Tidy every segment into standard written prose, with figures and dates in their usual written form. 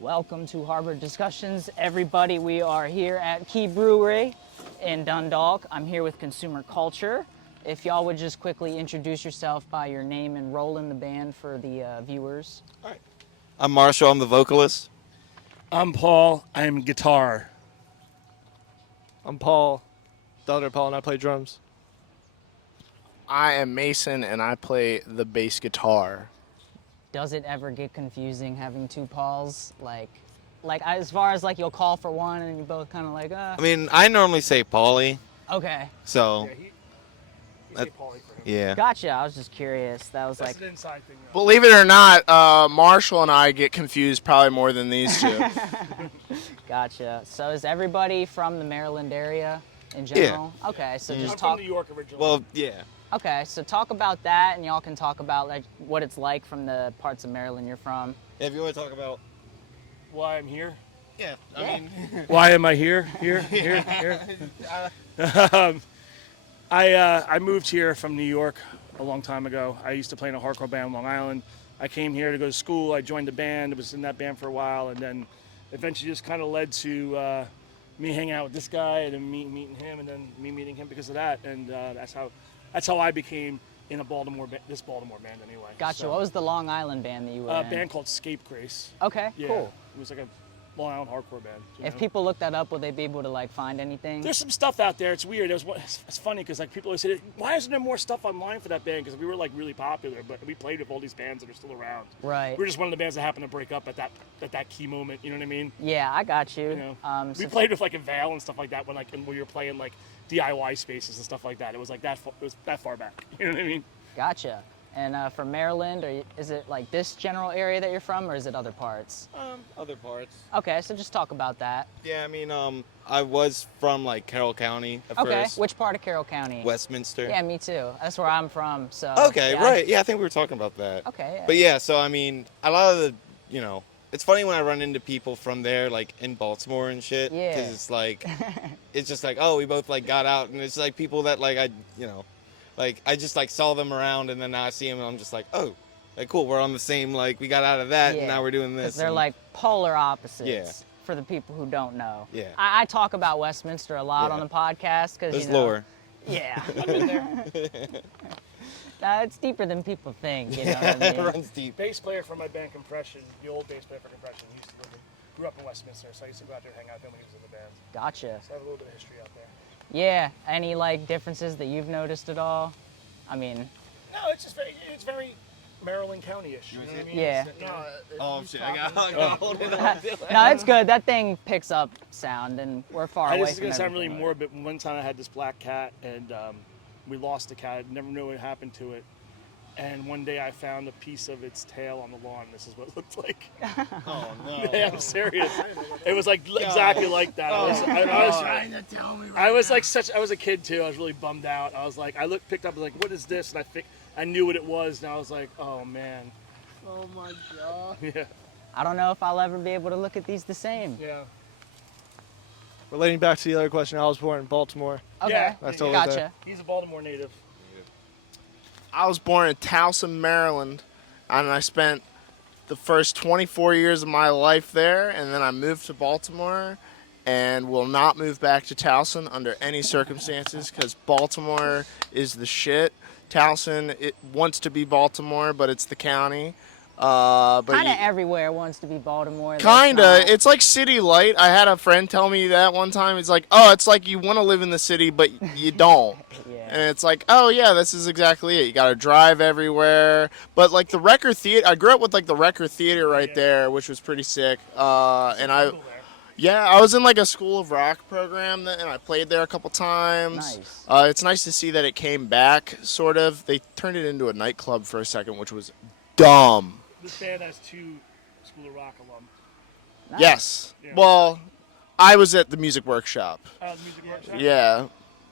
Welcome to Harbor Discussions, everybody. We are here at Key Brewery in Dundalk. I'm here with Consumer Culture. If y'all would just quickly introduce yourself by your name and role in the band for the viewers. All right. I'm Marshall. I'm the vocalist. I'm Paul. I'm guitar. I'm Paul, the other Paul, and I play drums. I am Mason, and I play the bass guitar. Does it ever get confusing having two Pauls? As far as like you'll call for one and you both kind of like, I mean, I normally say Paulie, okay. so You say Paulie for him. yeah. Gotcha. I was just curious. That was That's like, an inside thing. Believe it or not, Marshall and I get confused probably more than these two. gotcha. So is everybody from the Maryland area in general? Yeah. Okay, so I'm just from talk. New York originally. Well, yeah. Okay, so talk about that, and y'all can talk about like what it's like from the parts of Maryland you're from. If you want to talk about, why I'm here? yeah, I Yeah. mean, Why am I here? Here. I moved here from New York a long time ago. I used to play in a hardcore band in Long Island. I came here to go to school. I joined the band. I was in that band for a while, and then eventually just kind of led to me hanging out with this guy, and then me meeting him, and then me meeting him because of that. And that's how I became in this Baltimore band anyway. Gotcha. So, What was the Long Island band that you were a in? band called Scapegrace. Okay, Yeah, cool. It was like a Long Island hardcore band. If know? people look that up, will they be able to like find anything? There's some stuff out there. It's weird. It's funny because like people always say, why isn't there more stuff online for that band? Because we were like really popular, but we played with all these bands that are still around. Right. We're just one of the bands that happened to break up at that key moment. You know what I mean? Yeah, I got you. You know, we So played with like a Veil and stuff like that when we were playing like DIY spaces and stuff like that. It was like that. It was that far back. You know what I mean? Gotcha. And from Maryland, is it like this general area that you're from, or is it other parts? other parts. Okay, so just talk about that. Yeah, I mean, I was from like Carroll County at Okay, first. which part of Carroll County? Westminster. Yeah, me too. That's where I'm from. So. Okay, yeah, right. Yeah, I think we were talking about that. Okay. But yeah, so I mean, a lot of it's funny when I run into people from there, like in Baltimore and shit. Yeah. Because it's like, it's just like, oh, we both like got out, and it's like people that like I just like saw them around, and then now I see them, and I'm just like, oh, like cool, we're on the same, like we got out of that, Yeah, and now we're doing 'cause this. they're and- like polar opposites. Yeah. For the people who don't know. Yeah. I talk about Westminster a lot Yeah. on the podcast because There's lore. Yeah. I've been there. It's deeper than people think. You know what I It mean? runs deep. Bass player for my band Compression, the old bass player for Compression, grew up in Westminster, so I used to go out there and hang out with him when he was in the band. Gotcha. So I have a little bit of history out there. Yeah. Any like differences that you've noticed at all? I mean, No, it's very Maryland County-ish. You know what I mean? Yeah. Oh shit! I got hold it on. no, it's good. That thing picks up sound, and we're far away This is from gonna sound really everything. morbid, but one time I had this black cat, and we lost the cat. I never knew what happened to it. And one day I found a piece of its tail on the lawn. This is what it looked like. Oh no! Yeah, I'm serious. It was like exactly like that. I was a kid too. I was really bummed out. I was like, picked up, like, what is this? And I knew what it was, and I was like, oh man. Oh my god. Yeah. I don't know if I'll ever be able to look at these the same. Yeah. Relating back to the other question, I was born in Baltimore. Okay. Yeah. That's totally Gotcha. there. He's a Baltimore native. I was born in Towson, Maryland, and I spent the first 24 years of my life there, and then I moved to Baltimore and will not move back to Towson under any circumstances because Baltimore is the shit. Towson, it wants to be Baltimore, but it's the county. Kind of everywhere wants to be Baltimore. that's Kinda. not. It's like City Light. I had a friend tell me that one time. It's like, oh, it's like you want to live in the city, but you don't. Yeah. And it's like, oh yeah, this is exactly it. You got to drive everywhere. But like the Record Theater, I grew up with like the Record Theater right there, which was pretty sick. And I was in like a School of Rock program, and I played there a couple times. Nice. It's nice to see that it came back, sort of. They turned it into a nightclub for a second, which was dumb. This band has 2 School of Rock alum. Nice. Yes. Yeah. Well, I was at the music workshop. The music workshop? Yeah.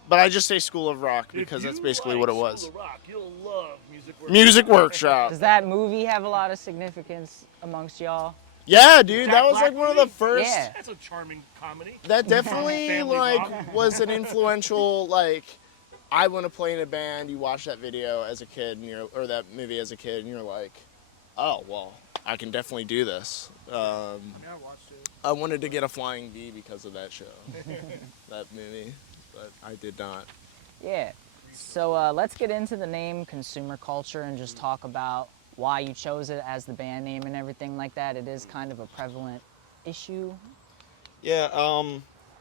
But I just say School of Rock If because that's you basically like what it was. School of Rock, you'll love Music Workshop. Music Workshop. Does that movie have a lot of significance amongst y'all? Yeah, dude, Jack that was Black like one of the movie? first. Yeah. That's a charming comedy. That definitely Family like Rock. was an influential like. I want to play in a band. You watch that video as a kid, and or that movie as a kid, and you're like, oh well, I can definitely do this. I watched it. I wanted to get a flying V because of that show, that movie, but I did not. Yeah. So let's get into the name Consumer Culture and just talk about why you chose it as the band name and everything like that. It is kind of a prevalent issue. Yeah.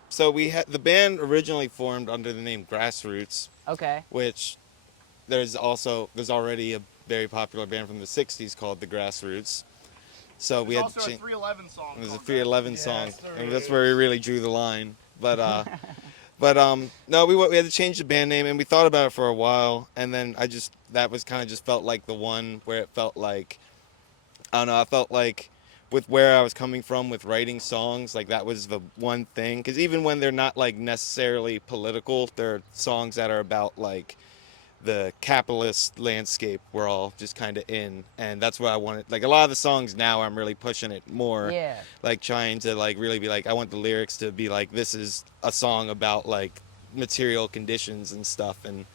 So the band originally formed under the name Grassroots, Okay. which there's already a very popular band from the '60s called the Grassroots. So we had also a 311 song. There's a called 311 Yes, song, there and is. that's where we really drew the line. But no, we had to change the band name, and we thought about it for a while, and then that was kind of just felt like the one where it felt like, I don't know, I felt like with where I was coming from with writing songs, like that was the one thing. Because even when they're not like necessarily political, they're songs that are about like the capitalist landscape we're all just kind of in, and that's what I wanted. Like a lot of the songs now, I'm really pushing it more. Yeah. Like trying to like really be like, I want the lyrics to be like, this is a song about like material conditions and stuff, and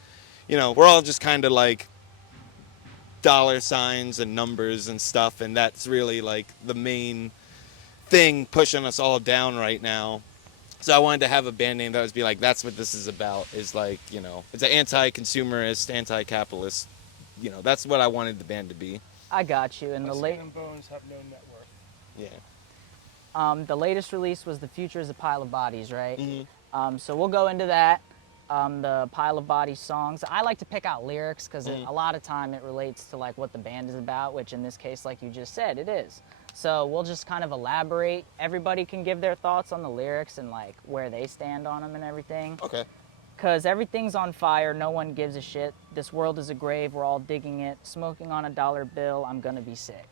we're all just kind of like dollar signs and numbers and stuff, and that's really like the main thing pushing us all down right now. So I wanted to have a band name that would be like, that's what this is about, is like, it's an anti-consumerist, anti-capitalist, that's what I wanted the band to be. I got you. And My skin and bones have no net worth. Yeah. the latest release was The Future is a Pile of Bodies, right? Mm-hmm. So we'll go into that. The Pile of Bodies songs. I like to pick out lyrics because a lot of time it relates to like what the band is about, which in this case, like you just said, it is. So we'll just kind of elaborate. Everybody can give their thoughts on the lyrics and like where they stand on them and everything. Okay. Because everything's on fire, no one gives a shit. This world is a grave, we're all digging it. Smoking on a dollar bill, I'm gonna be sick.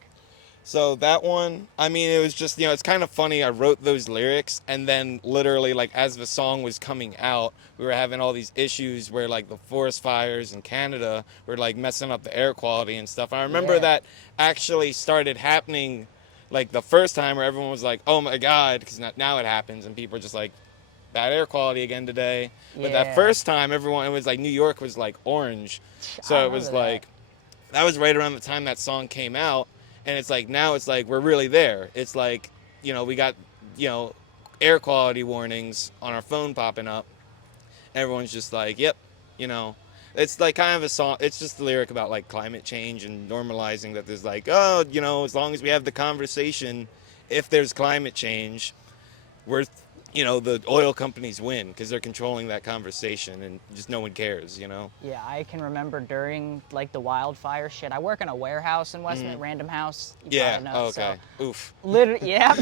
So that one, I mean, it was just, it's kind of funny. I wrote those lyrics, and then literally, like, as the song was coming out, we were having all these issues where, like, the forest fires in Canada were, like, messing up the air quality and stuff. I remember Yeah. that actually started happening, like, the first time where everyone was like, oh, my God, because now it happens, and people are just like, bad air quality again today. But Yeah. that first time, it was like, New York was, like, orange. So I it was remember that. like, that was right around the time that song came out. And it's like, now it's like, we're really there. It's like, we got, air quality warnings on our phone popping up. Everyone's just like, yep, it's like kind of a song. It's just a lyric about like climate change and normalizing that there's like, oh, as long as we have the conversation, if there's climate change, we're, the oil companies win because they're controlling that conversation and just no one cares, Yeah, I can remember during like the wildfire shit. I work in a warehouse in Westminster, random house. You Yeah. probably know, Oh, okay. So Oof. literally, yeah.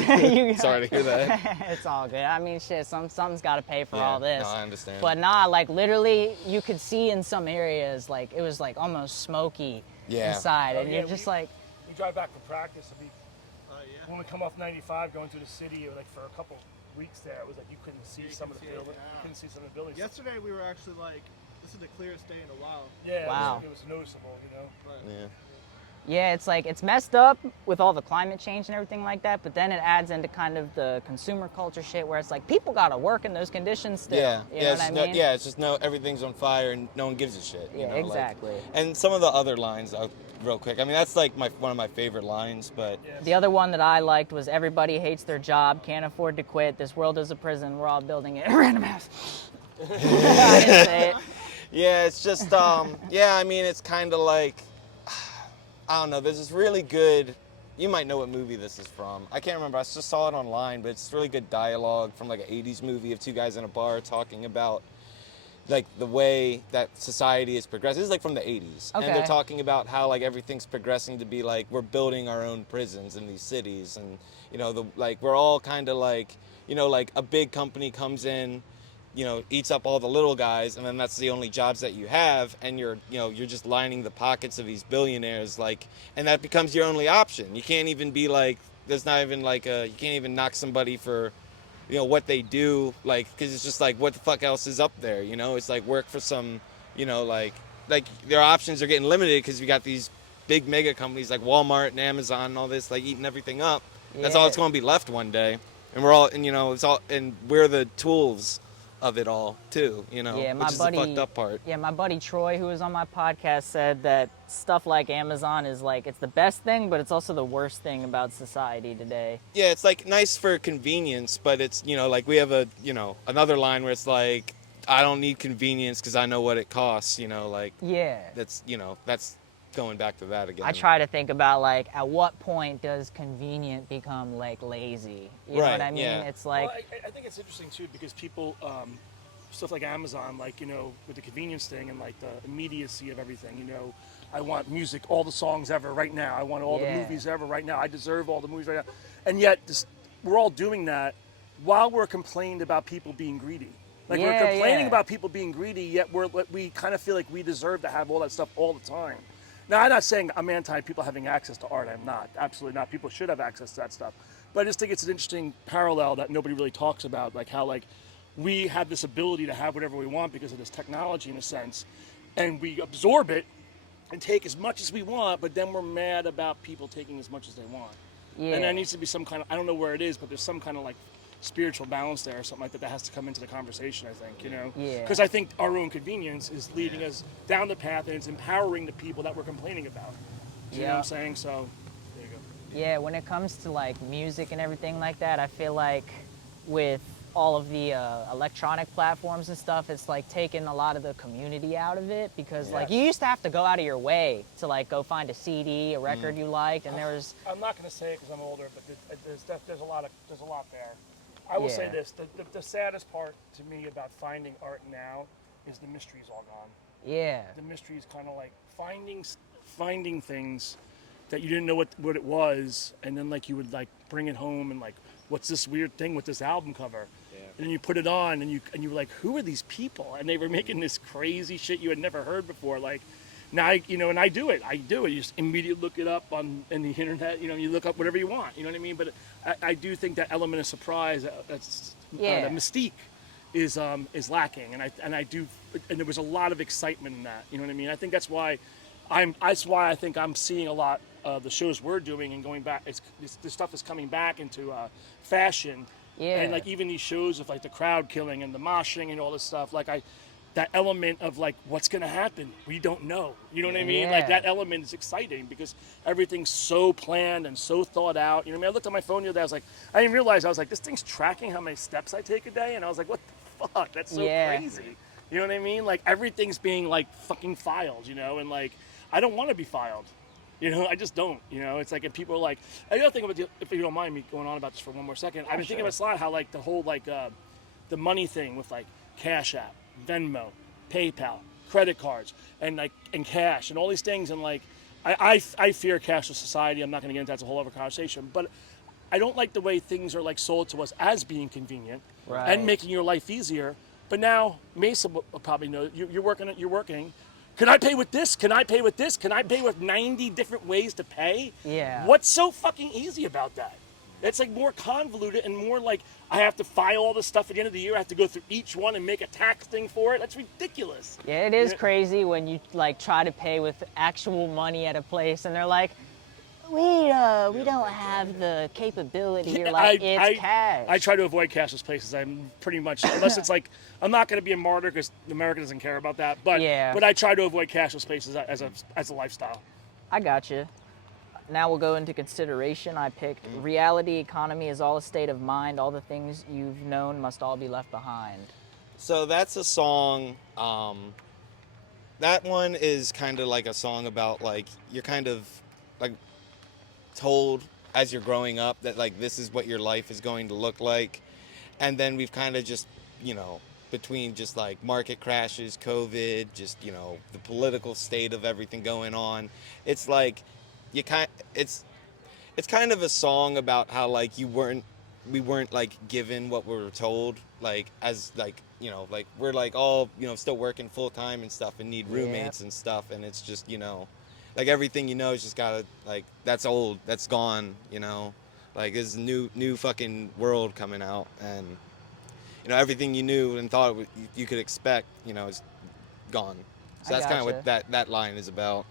Sorry to hear that. It's all good. I mean, shit. Something's got to pay for Yeah, all this. no, I understand. But nah, like literally, you could see in some areas like it was like almost smoky Yeah. inside, Oh, and yeah, you're just like, We drive back from practice, and when we come off 95 going through the city, like for a couple weeks there, it was like you couldn't see some of the buildings. Couldn't see some of the buildings. Yesterday we were actually like, this is the clearest day in a while. Yeah, Wow. it was noticeable, But Yeah. yeah, it's like it's messed up with all the climate change and everything like that. But then it adds into kind of the consumer culture shit where it's like people gotta work in those conditions still. Yeah, You know what I mean? it's just everything's on fire and no one gives a shit. Yeah, like- exactly. and some of the other lines, real quick. I mean, that's like one of my favorite lines, but The other one that I liked was everybody hates their job, can't afford to quit. This world is a prison. We're all building it. Random house. I didn't say it. yeah, it's just yeah. I mean, it's kind of like I don't know. There's this really good. You might know what movie this is from. I can't remember. I just saw it online, but it's really good dialogue from like an '80s movie of two guys in a bar talking about like the way that society is progressing. This is like from the 80s. Okay. And they're talking about how like everything's progressing to be like we're building our own prisons in these cities, and we're all kind of like like a big company comes in, eats up all the little guys, and then that's the only jobs that you have, and you're just lining the pockets of these billionaires, like, and that becomes your only option. You can't even be like, there's not even like you can't even knock somebody for what they do, like, because it's just like, what the fuck else is up there? It's like work for some, like their options are getting limited because we got these big mega companies like Walmart and Amazon and all this, like, eating everything up. That's all Yeah. that's going to be left one day, and we're all, and it's all, and we're the tools of it all too, you know, Yeah, my which is buddy, the fucked up part. Yeah, my buddy Troy, who was on my podcast, said that stuff like Amazon is like, it's the best thing, but it's also the worst thing about society today. Yeah, it's like nice for convenience, but it's, you know, like we have a, you know, another line where it's like, I don't need convenience because I know what it costs, you know, like Yeah. that's, you know, that's going back to that again. I try to think about like, at what point does convenient become like lazy? You know what Right, I mean? yeah. It's like, Well, I think it's interesting too because people, stuff like Amazon, like, you know, with the convenience thing and like the immediacy of everything, you know, I want music, all the songs ever right now. I want all the Yeah. movies ever right now. I deserve all the movies right now. And yet we're all doing that while we're complaining about people being greedy. Like we're Yeah, complaining yeah. about people being greedy, yet we kind of feel like we deserve to have all that stuff all the time. Now, I'm not saying I'm anti people having access to art. I'm not. Absolutely not. People should have access to that stuff. But I just think it's an interesting parallel that nobody really talks about, like how like we have this ability to have whatever we want because of this technology in a sense, and we absorb it and take as much as we want, but then we're mad about people taking as much as they want. yeah. And there needs to be some kind of, I don't know where it is, but there's some kind of like spiritual balance there or something like that that has to come into the conversation, I think, you know? Yeah. Because I think our own convenience is leading us down the path and it's empowering the people that we're complaining about. Do you know what Yeah. I'm saying? So, there you go. Yeah, when it comes to like music and everything like that, I feel like with all of the electronic platforms and stuff, it's like taking a lot of the community out of it because like you used to have to go out of your way to like go find a CD, a record you liked, and there was I'm not going to say it because I'm older, but there's a lot there. I will say Yeah. this: the saddest part to me about finding art now is the mystery's all gone. yeah, The mystery is kind of like finding things that you didn't know what it was, and then like you would like bring it home and like, what's this weird thing with this album cover? And then you put it on, and you were like, who are these people? And they were making this crazy shit you had never heard before. Like now, and I do it. You just immediately look it up on the internet. You know, you look up whatever you want. You know what I mean? But I do think that element of surprise, that's Yeah. the mystique, is lacking. And I do, and there was a lot of excitement in that. You know what I mean? I think that's why I think I'm seeing a lot of the shows we're doing and going back. This stuff is coming back into fashion. Yeah. And like even these shows of like the crowd killing and the moshing and all this stuff, like that element of like what's gonna happen, we don't know. You know what I mean? Like Yeah. that element is exciting because everything's so planned and so thought out. You know what I mean? I looked at my phone the other day, I was like, I didn't realize, I was like, this thing's tracking how many steps I take a day, and I was like, what the fuck? That's so Yeah. crazy. You know what I mean? Like everything's being like fucking filed, you know, and like I don't want to be filed. You know, I just don't. You know, it's like if people are like, and the other thing about if you don't mind me going on about this for one more second, I've been thinking about this a lot, how like the whole like the money thing with like Cash App, Venmo, PayPal, credit cards, and like and cash and all these things, and like I fear cashless society. I'm not going to get into that. It's a whole other conversation, but I don't like the way things are like sold to us as being convenient Right. and making your life easier. But now Mason will probably know you're working. Can I pay with this? Can I pay with this? Can I pay with 90 different ways to pay? Yeah. What's so fucking easy about that? It's like more convoluted and more like I have to file all this stuff at the end of the year. I have to go through each one and make a tax thing for it. That's ridiculous. Yeah, it is crazy when you like try to pay with actual money at a place and they're like, we don't have the capability. You're like, it's cash. I try to avoid cashless places. I'm pretty much, unless it's like, I'm not going to be a martyr because America doesn't care about that. But Yeah. but I try to avoid cashless places as a lifestyle. I got you. Now we'll go into consideration. I picked reality economy is all a state of mind. All the things you've known must all be left behind. So that's a song. That one is kind of like a song about like you're kind of like told as you're growing up that like this is what your life is going to look like, and then we've kind of just between just like market crashes, COVID, just the political state of everything going on. It's like it's kind of a song about how like we weren't like given what we were told, like as like like we're like all still working full time and stuff and need roommates and stuff, and it's just like everything is just gotta like that's old, that's gone, like this new fucking world coming out, and everything you knew and thought you could expect is gone. So that's kind of what that line is about.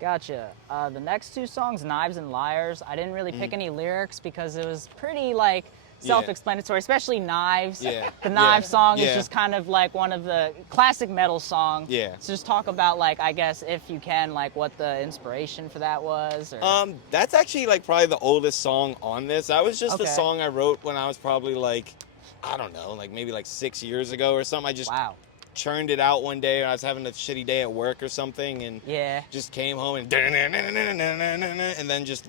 Gotcha. The next two songs, Knives and Liars, I didn't really pick any lyrics because it was pretty like self-explanatory, especially Knives. Yeah. The Knives song is Yeah. just kind of like one of the classic metal songs. Yeah. So just talk about, like, I guess if you can, like what the inspiration for that was. Or... That's actually like probably the oldest song on this. That was just a Okay. song I wrote when I was probably like, I don't know, like maybe like 6 years ago or something. I just Wow. churned it out one day when I was having a shitty day at work or something, and Yeah. just came home and then just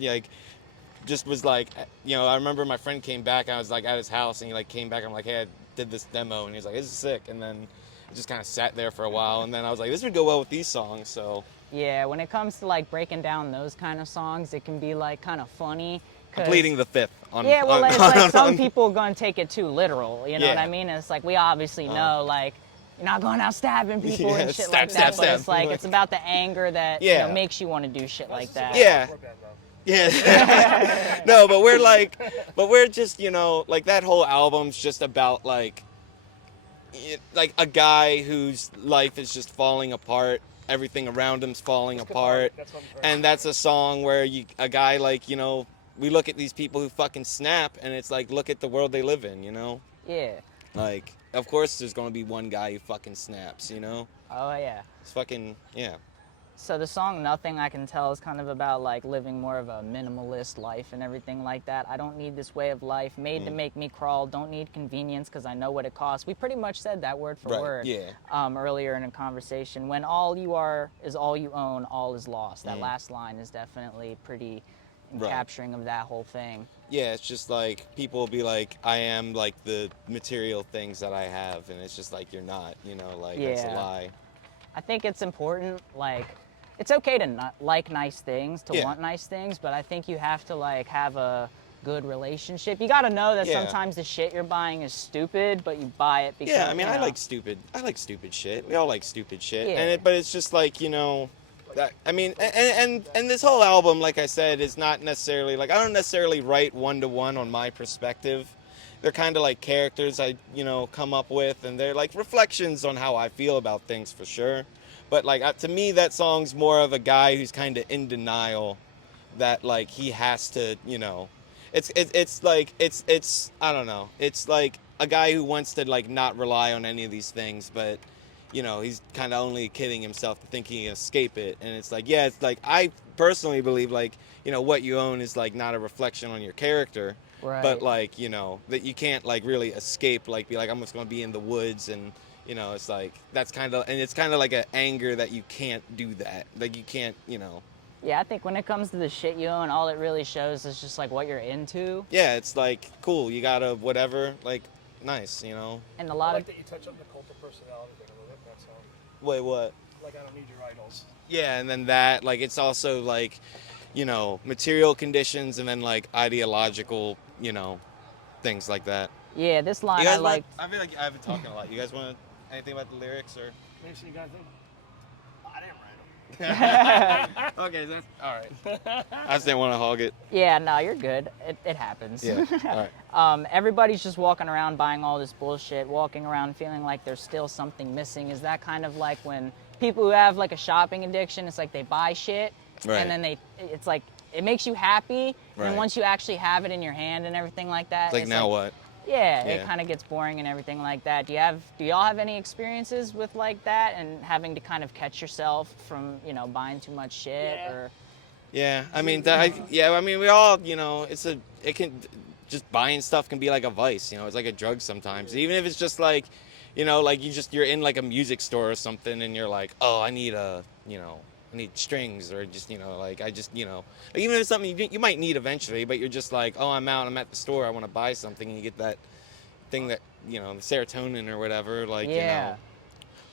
was like, I remember my friend came back. I was like at his house, and he like came back. I'm like, hey, I did this demo, and he was like, this is sick. And then it just kind of sat there for a while, and then I was like, this would go well with these songs. So Yeah, when it comes to like breaking down those kind of songs, it can be like kind of funny. I'm pleading the fifth on. Yeah, well, on, it's like some people are gonna take it too literal. You know what Yeah. I mean? It's like we obviously know, like, you're not going out stabbing people Yeah, and shit stab, like stab, that. But stab. it's like it's about the anger that Yeah. makes you want to do shit like that. Yeah. Yeah. No, but we're just, like that whole album's just about like a guy whose life is just falling apart. Everything around him's falling apart. And that's a song where a guy like, we look at these people who fucking snap, and it's like, look at the world they live in, Yeah. Like, of course there's going to be one guy who fucking snaps, Oh yeah. It's fucking, yeah. So the song Nothing, I can tell, is kind of about like living more of a minimalist life and everything like that. I don't need this way of life made to make me crawl. Don't need convenience because I know what it costs. We pretty much said that word for Right, word yeah. Earlier in a conversation. When all you are is all you own, all is lost. That last line is definitely pretty Right. capturing of that whole thing. Yeah, it's just like people will be like, I am like the material things that I have, and it's just like you're not, that's a Yeah. lie. I think it's important, like, it's okay to not like nice things, to Yeah. want nice things, but I think you have to like have a good relationship. You got to know that Yeah. sometimes the shit you're buying is stupid, but you buy it because Yeah, I mean, you I know. like stupid shit. We all like stupid shit. Yeah. But it's just like, that, I mean, and this whole album, like I said, is not necessarily, like, I don't necessarily write one-to-one on my perspective. They're kind of like characters I, come up with, and they're like reflections on how I feel about things for sure. But like, to me, that song's more of a guy who's kind of in denial that like he has to, it's like, I don't know. It's like a guy who wants to like not rely on any of these things, but he's kind of only kidding himself to think he can escape it. And it's like, yeah, it's like, I personally believe like, what you own is like not a reflection on your character, Right. but like, that you can't like really escape, like be like, I'm just going to be in the woods, and it's like, that's kind of, and it's kind of like an anger that you can't do that. Like you can't, Yeah, I think when it comes to the shit you own, all it really shows is just like what you're into. yeah, it's like, cool, you got to whatever, like, nice, And a I lot like of that you touch on the cult of personality thing a little bit. That song. Wait, what? Like, I don't need your idols. Yeah, and then that, like, it's also like, material conditions, and then like ideological, things like that. yeah, this line You I guys like. I feel like I've been talking a lot. You guys want anything about the lyrics or? Anything you guys think? I didn't write them. Okay, that's all right. I just didn't want to hog it. Yeah, no, you're good. It happens. Yeah. All right. Everybody's just walking around buying all this bullshit, walking around feeling like there's still something missing. Is that kind of like when people who have like a shopping addiction, it's like they buy shit Right. and then it's like it makes you happy, and then Right. once you actually have it in your hand and everything like that, It's like, now what? Yeah, Yeah. it kind of gets boring and everything like that. Do y'all have any experiences with like that and having to kind of catch yourself from buying too much shit or? Yeah, I mean, we all, it can, just buying stuff can be like a vice, it's like a drug sometimes. Even if it's just like, like you're in like a music store or something, and you're like, oh, I need I need strings, or just, like, I just, even if it's something you might need eventually, but you're just like, oh, I'm at the store, I want to buy something, and you get that thing that, the serotonin or whatever, like, Yeah.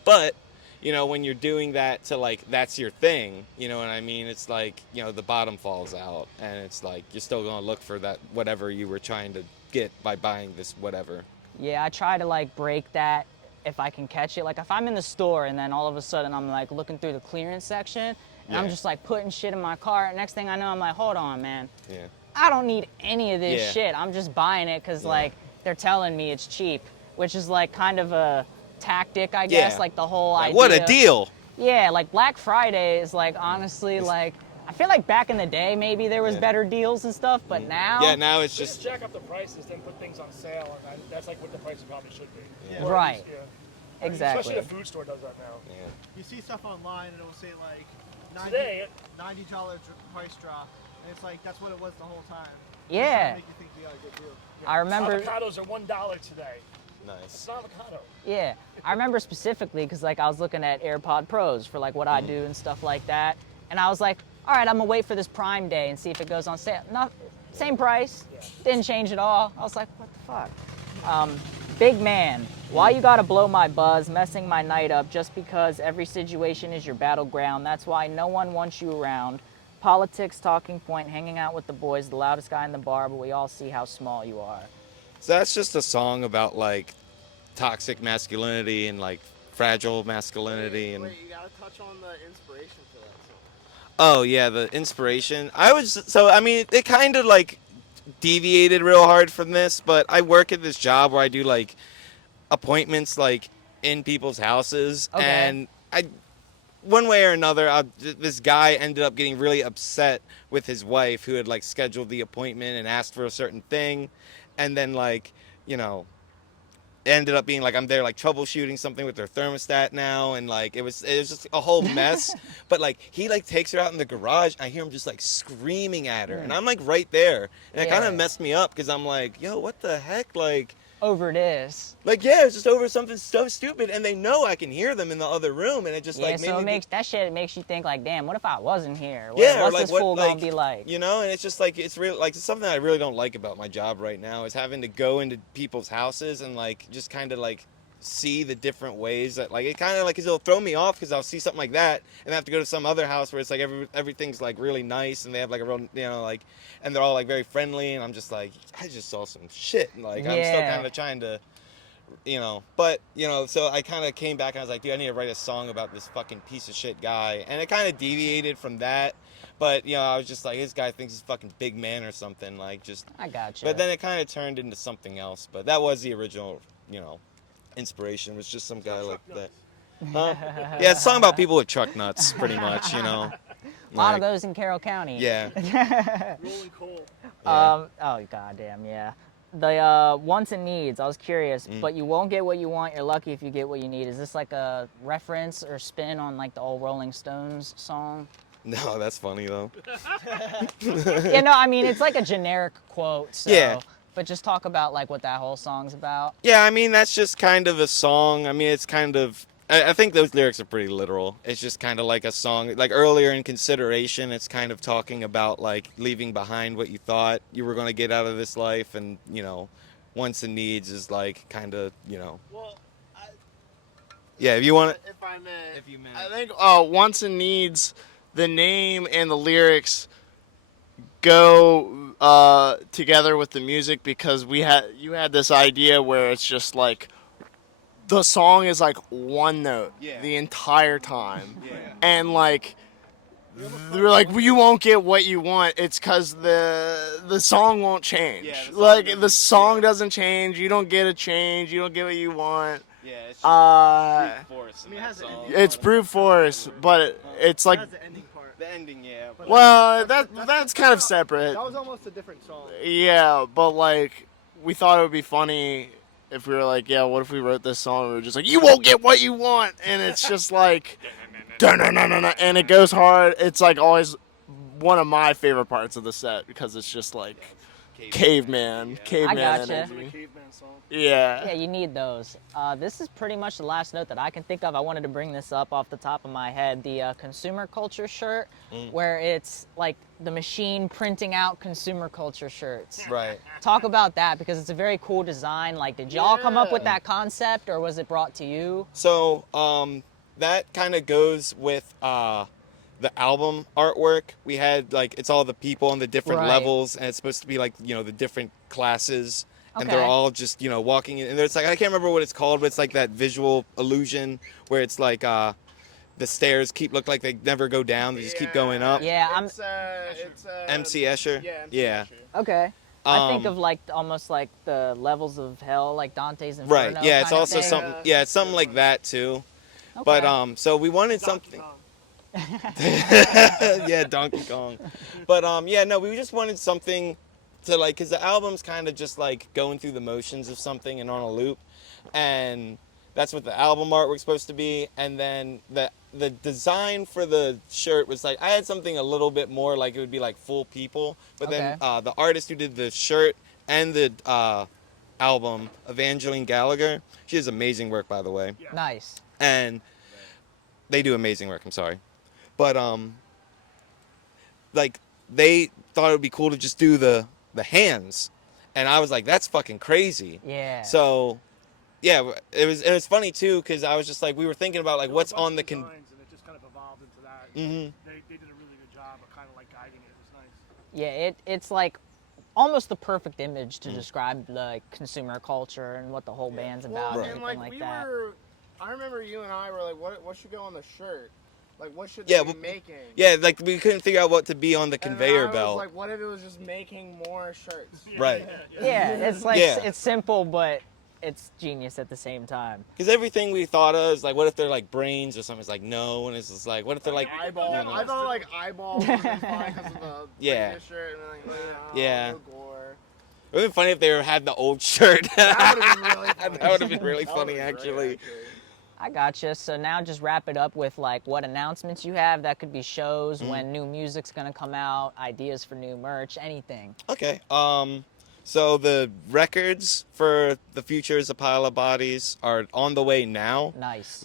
But, when you're doing that to, like, that's your thing, you know what I mean? It's like, the bottom falls out, and it's like, you're still going to look for that whatever you were trying to get by buying this whatever. Yeah, I try to like break that if I can catch it. Like if I'm in the store and then all of a sudden I'm like looking through the clearance section and I'm Yeah. just like putting shit in my cart. Next thing I know, I'm like, hold on, man. Yeah. I don't need any of this Yeah. shit. I'm just buying it because Yeah. like they're telling me it's cheap, which is like kind of a tactic, I guess. Yeah. Like the whole Like, idea. what a deal! Yeah, like Black Friday is like honestly like I feel like back in the day, maybe there was Yeah. better deals and stuff, but now, Yeah, now it's Just just jack up the prices, then put things on sale, and that's like what the prices probably should be. Yeah. Or at Right. least, Exactly. Especially a food store does that now. yeah. You see stuff online and it will say like Today, $90 price drop, and it's like that's what it was the whole time. Yeah. Make you think you got a good deal. I remember. avocados are $1 today. It's Nice. an avocado. Yeah, I remember specifically because like I was looking at AirPod Pros for like what I do and stuff like that, and I was like, all right, I'm gonna wait for this Prime Day and see if it goes on sale. No, same price, didn't change at all. I was like, what the fuck? Big man, why you gotta blow my buzz, messing my night up just because every situation is your battleground? That's why no one wants you around. Politics, talking point, hanging out with the boys, the loudest guy in the bar, but we all see how small you are. So that's just a song about like toxic masculinity and like fragile masculinity and. Wait, you gotta touch on the inspiration for that song. Oh yeah, the inspiration. I mean, it kind of like deviated real hard from this, but I work at this job where I do like appointments like in people's houses, Okay. and one way or another, this guy ended up getting really upset with his wife who had like scheduled the appointment and asked for a certain thing, and then like, you know, it ended up being like I'm there like troubleshooting something with their thermostat now, and like it was just a whole mess. But like he like takes her out in the garage, I hear him just like screaming at her, and I'm like right there, and it kind Yeah. of messed me up because I'm like, yo, what the heck, Over this. like yeah, it's just over something so stupid, and they know I can hear them in the other room, and it just Yeah, like made so me it makes that shit makes you think like, damn, what if I wasn't here? yeah, or What's like this what fool like gonna be like? you know, and it's just like it's real like it's something I really don't like about my job right now is having to go into people's houses and like just kind of like see the different ways that like it kind of like it'll throw me off because I'll see something like that and I have to go to some other house where it's like everything's like really nice and they have like a real like and they're all like very friendly and I'm just like I just saw some shit and like I'm still Yeah. kind of trying to but so I kind of came back and I was like, dude, I need to write a song about this fucking piece of shit guy, and it kind of deviated from that, but I was just like, this guy thinks he's fucking big man or something, like just. I gotcha. But then it kind of turned into something else. But that was the original, inspiration. Was just some guy like that. Huh? Yeah, it's a song about people with truck nuts, pretty much. a lot of those in Carroll County. Yeah. Rolling coal. Yeah. Oh goddamn, yeah. The wants and needs. I was curious, but you won't get what you want. You're lucky if you get what you need. Is this like a reference or spin on like the old Rolling Stones song? No, that's funny though. Yeah, no, I mean it's like a generic quote. So, Yeah. But just talk about like what that whole song's about. Yeah, I mean that's just kind of a song. I mean it's kind of. I think those lyrics are pretty literal. It's just kind of like a song. Like earlier in Consideration, it's kind of talking about like leaving behind what you thought you were going to get out of this life, and wants and needs is like kind of Well, Yeah, if you want to. if I may, If you may. I think wants and needs, the name and the lyrics go together with the music because you had this idea where it's just like the song is like one note Yeah. the entire time, Yeah. and like they're like, well, you won't get what you want. It's because the song won't change. Yeah, the song like doesn't- the song yeah. doesn't change. You don't get a change. You don't get what you want. Yeah, it's just force. I mean, it has an ending. It's brute force, but it's like, That's the ending part. The ending, yeah. But well, that's kind of separate. That was almost a different song. Yeah, but like we thought it would be funny if we were like, yeah, what if we wrote this song and we were just like, you won't get what you want, and it's just like, dun-dun-dun-dun-dun, and it goes hard. It's like always one of my favorite parts of the set because it's just like caveman I gotcha. energy. Caveman song. Yeah. Yeah, you need those. This is pretty much the last note that I can think of. I wanted to bring this up off the top of my head. The consumer culture shirt, where it's like the machine printing out consumer culture shirts. right. Talk about that because it's a very cool design. Like, did y'all come up with Yeah. that concept or was it brought to you? So that kind of goes with the album artwork. We had like it's all the people on the different Right. levels, and it's supposed to be like the different classes, and they're Okay. all just walking in. And it's like I can't remember what it's called, but it's like that visual illusion where it's like the stairs look like they never go down; they just keep going up. Yeah, It's MC Escher. Yeah. MC Yeah. Escher. Okay. I think Um, of like almost like the levels of hell, like Dante's Inferno. Right. Yeah. It's kind of also thing. something. Yeah, it's something like that too. Okay. But so we wanted something. Yeah, Donkey Kong. But yeah, no, we just wanted something to like, cause the album's kind of just like going through the motions of something and on a loop, and that's what the album art was supposed to be. And then the design for the shirt was like, I had something a little bit more like it would be like full people, but then the artist who did the shirt and the album, Evangeline Gallagher, she does amazing work, by the way. Nice. And they do amazing work. I'm sorry, but like they thought it would be cool to just do the hands, and I was like, that's fucking crazy. Yeah. So yeah, it was funny too, because I was just like, we were thinking about like what's on the designs, and it just kind of evolved into that. Mhm. They did a really good job of kind of like guiding it. It was nice. Yeah, it's like almost the perfect image to describe like consumer culture and what the whole band's about Well, and and everything like like we that. were, I remember you and I were like, what should go on the shirt? Like, what should Yeah, they be well, making? yeah, like we couldn't figure out what to be on the And then conveyor I belt. was like, what if it was just making more shirts? Right. Yeah, it's like Yeah. it's simple, but it's genius at the same time. Because everything we thought of is like, what if they're like brains or something? It's like, no. And it's just like, what if they're like, Eyeball. you know. I thought like eyeballs would be fine because of the Yeah. previous shirt, and like, no, Yeah. no gore. It would have been funny if they had the old shirt. That would have been really funny. That would have been really That funny, would've been actually. great, I gotcha. So now just wrap it up with like what announcements you have. That could be shows, when new music's gonna come out, ideas for new merch, anything. Okay. So the records for The Future is a Pile of Bodies are on the way now. Nice.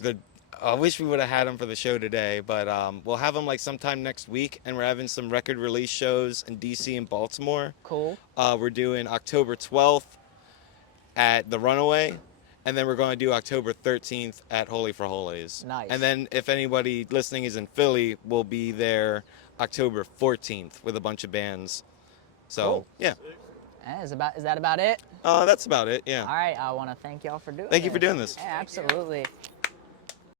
I wish we would have had them for the show today, but we'll have them like sometime next week, and we're having some record release shows in DC and Baltimore. Cool. We're doing October 12th at the Runaway, and then we're going to do October 13th at Holy for Holies. Nice. And then if anybody listening is in Philly, we'll be there October 14th with a bunch of bands. So, Cool. yeah. Is that about it? That's about it, yeah. All right. I want to thank y'all for doing Thank you for this. doing this. Yeah, absolutely.